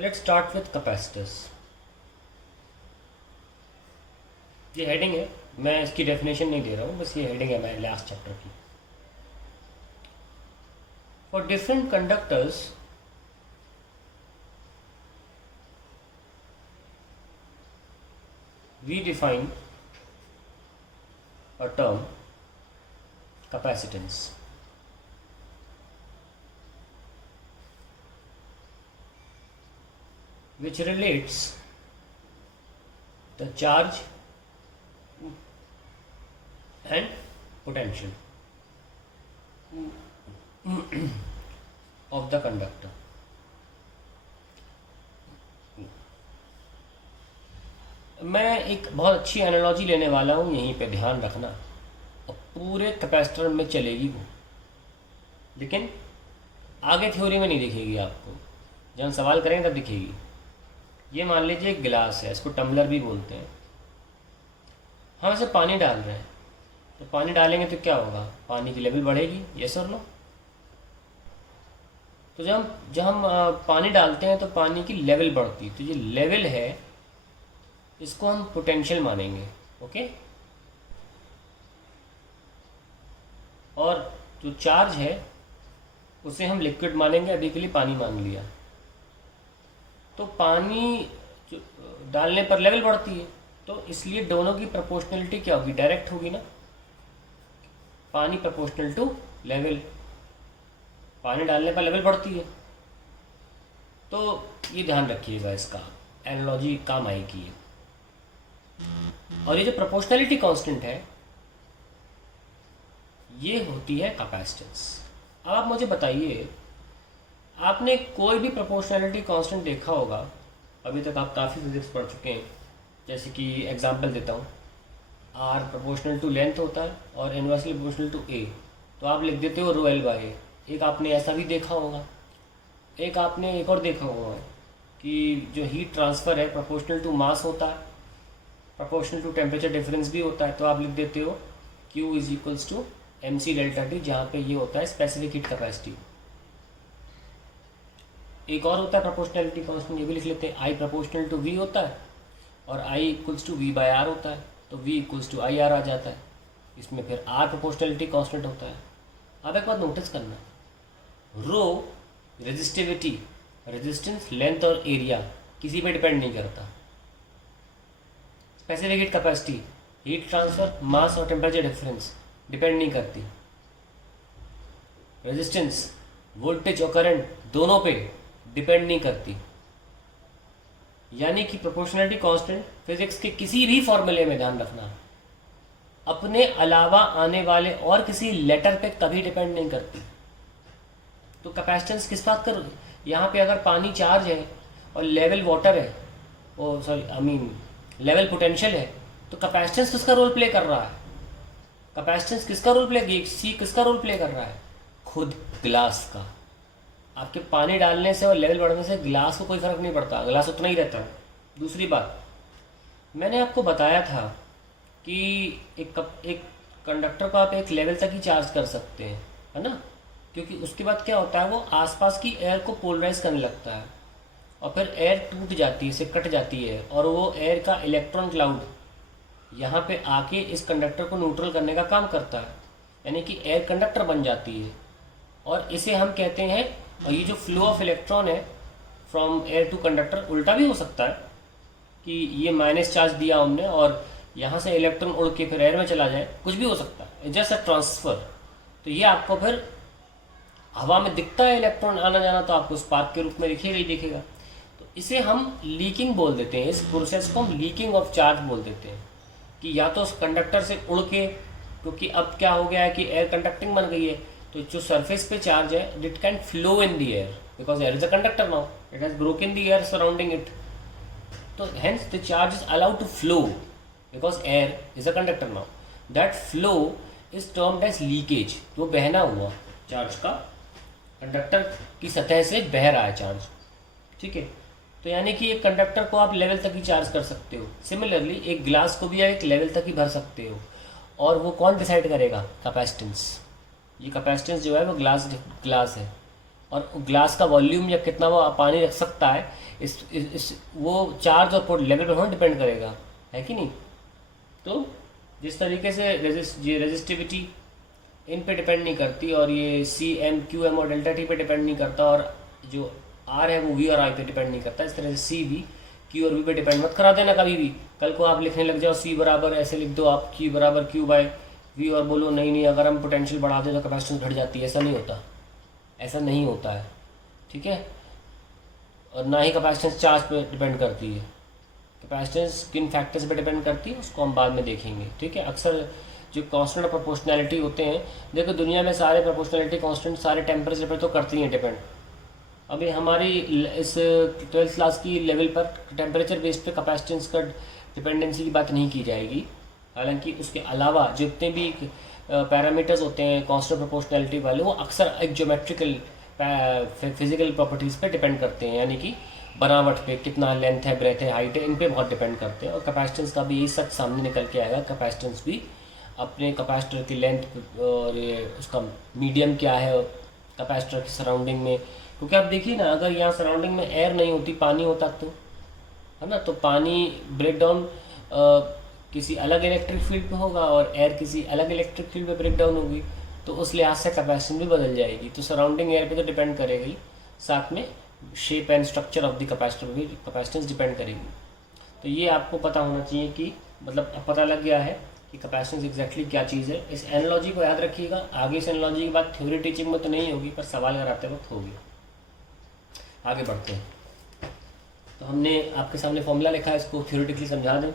Let's start with capacitors. ये heading है, मैं इसकी डेफिनेशन नहीं दे रहा हूँ, बस ये हेडिंग है मेरे लास्ट चैप्टर की। For different conductors we define a term capacitance. Which relates the charge and potential of the conductor. मैं एक बहुत अच्छी एनालॉजी लेने वाला हूँ, यहीं पे ध्यान रखना, और पूरे कैपेसिटर में चलेगी वो, लेकिन आगे थ्योरी में नहीं दिखेगी आपको, जब हम सवाल करेंगे तब दिखेगी। ये मान लीजिए एक गिलास है, इसको टम्बलर भी बोलते हैं। हम इसे पानी डाल रहे हैं, तो पानी डालेंगे तो क्या होगा, पानी की लेवल बढ़ेगी, यस और नो। तो जब हम पानी डालते हैं तो पानी की लेवल बढ़ती, तो ये लेवल है, इसको हम पोटेंशियल मानेंगे, ओके। और जो चार्ज है उसे हम लिक्विड मानेंगे, अभी के लिए पानी मान लिया। तो पानी डालने पर लेवल बढ़ती है, तो इसलिए दोनों की प्रोपोर्शनलिटी क्या होगी, डायरेक्ट होगी ना, पानी प्रोपोर्शनल टू लेवल, पानी डालने पर लेवल बढ़ती है। तो ये ध्यान रखिएगा, इसका एनालॉजी काम आएगी है। और ये जो प्रोपोर्शनलिटी कांस्टेंट है ये होती है कैपेसिटेंस। अब आप मुझे बताइए, आपने कोई भी प्रोपोर्शनलिटी कांस्टेंट देखा होगा, अभी तक आप काफ़ी फिजिक्स पढ़ चुके हैं। जैसे कि एग्जांपल देता हूँ, आर प्रोपोर्शनल टू लेंथ होता है और इनवर्सली प्रोपोर्शनल टू ए, तो आप लिख देते हो रो एल बाई ए। एक आपने ऐसा भी देखा होगा, एक आपने एक और देखा होगा कि जो हीट ट्रांसफ़र है प्रोपोर्शनल टू मास होता है, प्रोपोर्शनल टू टेम्परेचर डिफरेंस भी होता है, तो आप लिख देते हो Q is equals to M C delta T, जहाँ पे ये होता है स्पेसिफिक हीट कैपेसिटी। एक और होता है प्रोपोर्शनलिटी कांस्टेंट, ये भी लिख लेते हैं, I प्रोपोर्शनल टू V होता है और I equals to V by R होता है, तो V equals to I R आ जाता है। इसमें फिर R प्रोपोर्शनलिटी कांस्टेंट होता है। अब एक बात नोटिस करना, रो रेजिस्टिविटी, रेजिस्टेंस, लेंथ और एरिया किसी पे डिपेंड नहीं करता। Specific heat capacity, heat transfer, mass और टेम्परेचर डिफरेंस डिपेंड नहीं करती। रेजिस्टेंस, वोल्टेज और करंट दोनों पे डिपेंड नहीं करती। यानी कि प्रोपोर्शनलिटी कांस्टेंट फिजिक्स के किसी भी फॉर्मूले में, ध्यान रखना, अपने अलावा आने वाले और किसी लेटर पे कभी डिपेंड नहीं करती। तो कैपेसिटेंस किस बात कर, यहाँ पे अगर पानी चार्ज है और लेवल वाटर है, oh sorry I mean level potential है, तो कैपेसिटेंस किसका रोल प्ले कर रहा है, कैपेसिटेंस किसका रोल प्ले, सी किसका रोल प्ले कर रहा है, खुद ग्लास का। आपके पानी डालने से और लेवल बढ़ने से ग्लास को कोई फर्क नहीं पड़ता, ग्लास उतना ही रहता है। दूसरी बात, मैंने आपको बताया था कि एक कंडक्टर को आप एक लेवल तक ही चार्ज कर सकते हैं, है ना, क्योंकि उसके बाद क्या होता है, वो आसपास की एयर को पोलराइज करने लगता है और फिर एयर टूट जाती है, इसे कट जाती है, और वो एयर का इलेक्ट्रॉन क्लाउड यहाँ पे आके इस कंडक्टर को न्यूट्रल करने का काम करता है, यानी कि एयर कंडक्टर बन जाती है। और इसे हम कहते हैं, और ये जो फ्लो ऑफ इलेक्ट्रॉन है फ्रॉम एयर टू कंडक्टर, उल्टा भी हो सकता है कि ये माइनस चार्ज दिया हमने और यहाँ से इलेक्ट्रॉन उड़ के फिर एयर में चला जाए, कुछ भी हो सकता है, जस्ट अ ट्रांसफ़र। तो ये आपको फिर हवा में दिखता है इलेक्ट्रॉन आना जाना, तो आपको स्पार्क के रूप में दिखेगा ही दिखेगा। तो इसे हम लीकिंग बोल देते हैं, इस प्रोसेस को हम लीकिंग ऑफ चार्ज बोल देते हैं, कि या तो उस कंडक्टर से उड़ के, क्योंकि अब क्या हो गया है कि एयर कंडक्टिंग बन गई है, तो जो सरफेस पे चार्ज है it can flow in the air because air is a conductor now, it has broken the air surrounding it, तो hence the charge is allowed to flow because air is a conductor now. That flow is termed as leakage, वो बहना हुआ charge का conductor की सतह से बह रहा है चार्ज, ठीक है। तो यानी कि एक कंडक्टर को आप लेवल तक ही चार्ज कर सकते हो, सिमिलरली एक ग्लास को भी आप एक लेवल तक ही भर सकते हो, और वो कौन डिसाइड करेगा, कैपेसिटेंस। ये कैपेसिटेंस जो है वो ग्लास है, और ग्लास का वॉल्यूम या कितना वो पानी रख सकता है इस वो चार्ज और लेवल पर होना डिपेंड करेगा, है कि नहीं। तो जिस तरीके से रेजिस्टिविटी इन पे डिपेंड नहीं करती और ये सी एम क्यू एम और डेल्टा टी पे डिपेंड नहीं करता और जो आर है वो वी और आई पे डिपेंड नहीं करता, इस तरह से सी वी क्यू और वी पे डिपेंड मत करा देना कभी भी। कल को आप लिखने लग जाओ सी बराबर ऐसे लिख दो आप क्यू बराबर क्यू बाय वी और बोलो नहीं नहीं अगर हम पोटेंशियल बढ़ा दें तो कैपेसिटेंस घट जाती है, ऐसा नहीं होता, ऐसा नहीं होता है, ठीक है। और ना ही कैपेसिटेंस चार्ज पे डिपेंड करती है, कैपेसिटेंस किन फैक्टर्स पे डिपेंड करती है उसको हम बाद में देखेंगे, ठीक है। अक्सर जो कांस्टेंट और प्रोपोर्शनैलिटी होते हैं, देखो दुनिया में सारे प्रोपोर्शनैलिटी कांस्टेंट सारे टेम्परेचर पर तो करती हैं डिपेंड। अभी हमारी इस 12th क्लास की लेवल पर टेम्परेचर बेस्ड पे कैपेसिटेंस का डिपेंडेंसी की बात नहीं की जाएगी, हालांकि उसके अलावा जितने भी पैरामीटर्स होते हैं कांस्टेंट प्रोपोर्शनैलिटी वाले वो अक्सर एक ज्योमेट्रिकल फिजिकल प्रॉपर्टीज़ पे डिपेंड करते हैं, यानी कि बनावट पे, कितना लेंथ है, ब्रेथ है, हाइट है, इन पे बहुत डिपेंड करते हैं। और कैपेसिटेंस का भी यही सच सामने निकल के आएगा, कैपेसिटेंस भी अपने कैपेसिटर की लेंथ और उसका मीडियम क्या है कैपेसिटर की सराउंडिंग में, क्योंकि आप देखिए ना अगर यहाँ सराउंडिंग में एयर नहीं होती पानी होता तो, है ना, तो पानी ब्रेक डाउन किसी अलग इलेक्ट्रिक फील्ड पे होगा और एयर किसी अलग इलेक्ट्रिक फील्ड पे ब्रेक डाउन होगी, तो उस लिहाज से कैपेसिटेंस भी बदल जाएगी। तो सराउंडिंग एयर पे तो डिपेंड करेगा ही, साथ में shape and structure of the capacitor भी कैपेसिटेंस डिपेंड करेगी। तो ये आपको पता होना चाहिए कि मतलब अब पता लग गया है कि कैपेसिटेंस एग्जैक्टली क्या चीज़ है। इस एनालॉजी को याद रखिएगा, आगे इस एनालॉजी की बात थ्योरी टीचिंग में तो नहीं होगी पर सवाल कराते वक्त होगी। आगे बढ़ते हैं। तो हमने आपके सामने फॉर्मूला लिखा है, इसको थ्योरेटिकली समझा दें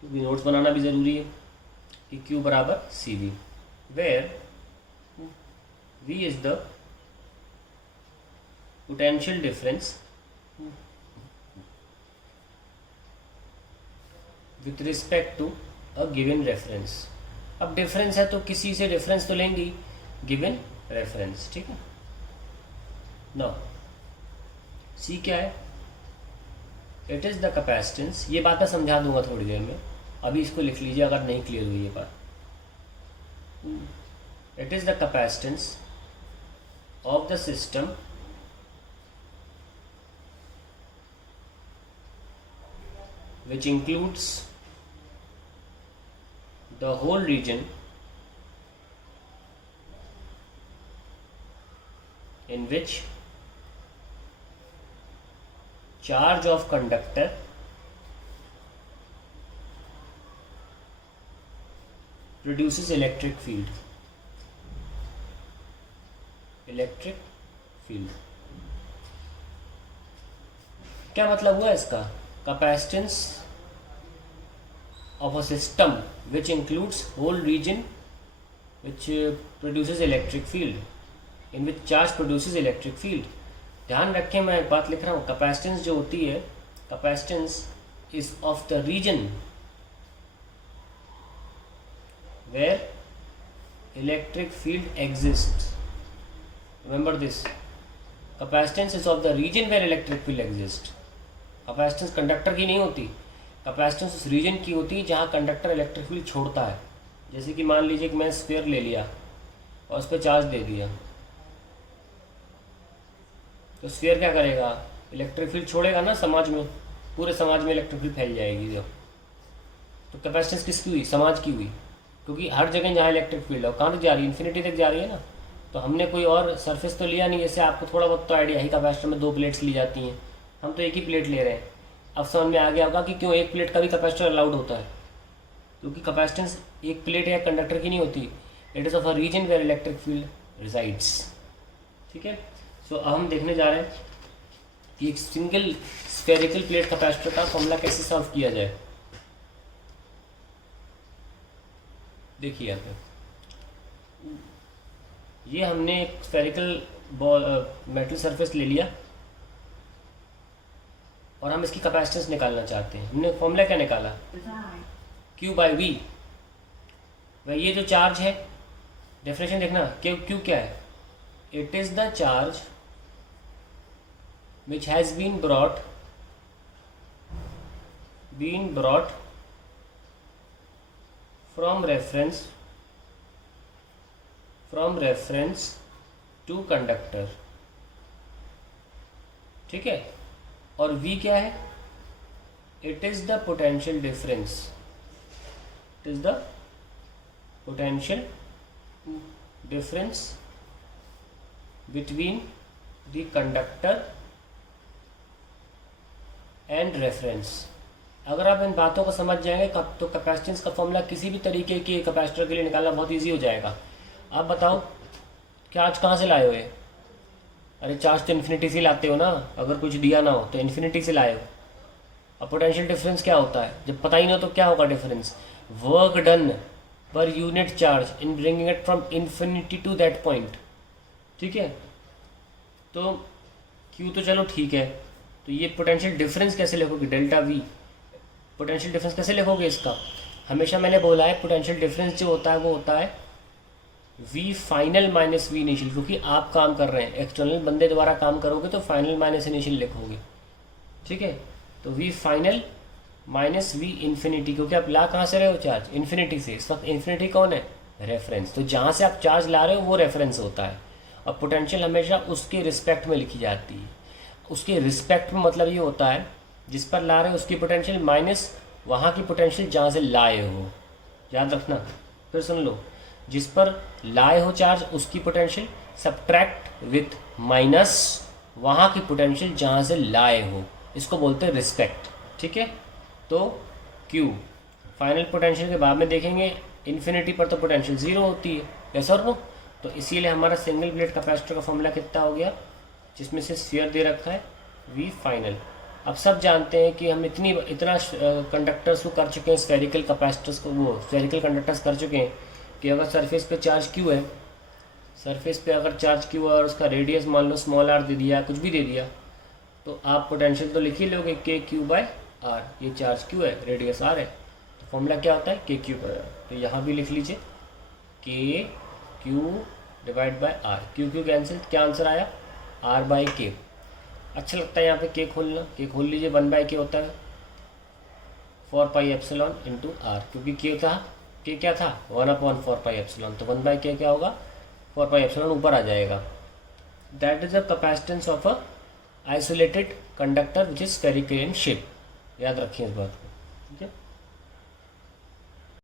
क्योंकि नोट्स बनाना भी ज़रूरी है कि Q बराबर C V, where V is the potential difference with respect to a given reference. अब डिफरेंस है तो किसी से रेफरेंस तो लेंगे गिवन रेफरेंस, ठीक है ना। सी क्या है, इट इज़ द कैपेसिटेंस, ये बात मैं समझा दूंगा थोड़ी देर में, अभी इसको लिख लीजिए अगर नहीं क्लियर हुई ये बात। It is the capacitance of the system which includes the whole region in which charge of conductor produces electric field. Electric field क्या मतलब हुआ इसका? Capacitance of a system which includes whole region which produces electric field, in which charge produces electric field. ध्यान रखें मैं एक बात लिख रहा हूँ, कैपेसिटेंस जो होती है, capacitance is of the region where electric field exist. Remember this, capacitance is of the region where electric field exist. Capacitance conductor की नहीं होती, कैपेसिटेंस उस रीजन की होती है जहाँ कंडक्टर इलेक्ट्रिक फील्ड छोड़ता है। जैसे कि मान लीजिए कि मैं स्फीयर ले लिया और उस पर चार्ज दे दिया, तो स्फीयर क्या करेगा, इलेक्ट्रिक फील्ड छोड़ेगा ना समाज में, पूरे समाज में इलेक्ट्रिक फील्ड फैल जाएगी जब। तो कैपेसिटेंस किसकी हुई, समाज की हुई, क्योंकि हर जगह जहाँ इलेक्ट्रिक फील्ड है कहाँ तक जा रही है, इन्फिनिटी तक जा रही है ना। तो हमने कोई और सरफेस तो लिया नहीं, जैसे आपको थोड़ा बहुत तो आइडिया ही, कैपेसिटर में 2 प्लेट्स ली जाती हैं, हम तो एक ही प्लेट ले रहे हैं। अब समझ में आ गया होगा कि क्यों एक प्लेट का भी कैपेसिटर अलाउड होता है, क्योंकि कैपेसिटेंस एक प्लेट या कंडक्टर की नहीं होती, it is of a region where electric field resides, ठीक है। सो अब हम देखने जा रहे हैं कि एक सिंगल स्फेरिकल प्लेट कैपेसिटर का फॉर्मूला कैसे सॉल्व किया जाए। देखिए यहाँ पे ये हमने एक स्फेरिकल मेटल सरफेस ले लिया और हम इसकी कैपेसिटेंस निकालना चाहते हैं। हमने फॉर्मूला क्या निकाला, Q बाई वी। भाई ये जो चार्ज है, डेफिनेशन देखना, Q क्या है, it is the charge which has been brought from reference to conductor ठीक है। और V क्या है? It is the potential difference, it is the potential difference between the conductor and reference. अगर आप इन बातों को समझ जाएंगे तो कैपेसिटेंस का फॉर्मूला किसी भी तरीके के कैपेसिटर के लिए निकालना बहुत इजी हो जाएगा। आप बताओ चार्ज कहाँ से लाए हो ये? अरे चार्ज तो इन्फिनिटी से लाते हो ना, अगर कुछ दिया ना हो तो इन्फिनिटी से लाए हो। अब पोटेंशियल डिफरेंस क्या होता है? जब पता ही ना तो क्या होगा difference? Work done per unit charge in bringing it from infinity to that point. ठीक है, तो क्यू तो चलो ठीक है, तो ये पोटेंशियल डिफरेंस कैसे लिखोगे? Delta we. पोटेंशियल डिफरेंस कैसे लिखोगे इसका? हमेशा मैंने बोला है पोटेंशियल डिफरेंस जो होता है वो होता है V final minus V initial, क्योंकि आप काम कर रहे हैं, एक्सटर्नल बंदे द्वारा काम करोगे तो फाइनल माइनस इनिशियल लिखोगे। ठीक है, तो V final minus V infinity, क्योंकि आप ला कहाँ से रहे हो? चार्ज इन्फिनिटी से। इस वक्त इन्फिनिटी कौन है? रेफरेंस। तो जहाँ से आप चार्ज ला रहे हो वो रेफरेंस होता है। और पोटेंशियल हमेशा उसके रिस्पेक्ट में लिखी जाती है। उसके रिस्पेक्ट में मतलब ये होता है जिस पर ला रहे हो उसकी पोटेंशियल माइनस वहाँ की पोटेंशियल जहाँ से लाए हो। याद रखना, फिर सुन लो, जिस पर लाए हो चार्ज उसकी पोटेंशियल सब्ट्रैक्ट विथ माइनस वहाँ की पोटेंशियल जहाँ से लाए हो, इसको बोलते हैं रिस्पेक्ट। ठीक है, तो Q फाइनल पोटेंशियल के बाद में देखेंगे, इन्फिनिटी पर तो पोटेंशियल ज़ीरो होती है, यस और नो। तो इसीलिए हमारा सिंगल प्लेट कैपेसिटर का फॉर्मूला कितना हो गया, जिसमें से स्फीयर दे रखा है V फाइनल। अब सब जानते हैं कि हम इतना कंडक्टर्स को कर चुके हैं, स्फेरिकल कैपेसिटर्स को, वो स्फेरिकल कंडक्टर्स कर चुके हैं कि अगर सरफेस पे चार्ज Q है, सरफेस पे अगर चार्ज Q है और उसका रेडियस मान लो स्मॉल r दे दिया, कुछ भी दे दिया, तो आप पोटेंशियल तो लिख ही लोगे KQ/R। ये चार्ज Q है, रेडियस R है, तो फॉर्मूला क्या होता है KQ/R। तो यहाँ भी लिख लीजिए KQ/R। QQ कैंसिल, क्या आंसर आया? R/K। अच्छा लगता है यहाँ पे K खोलना, K खोल लीजिए, 1/K होता है 4πε इंटू R, क्योंकि K क्या था? 1/4πε, तो 1/K क्या होगा? 4πε ऊपर आ जाएगा। That is the capacitance of a isolated conductor which is spherical in shape. याद रखिए इस बात को। ठीक है।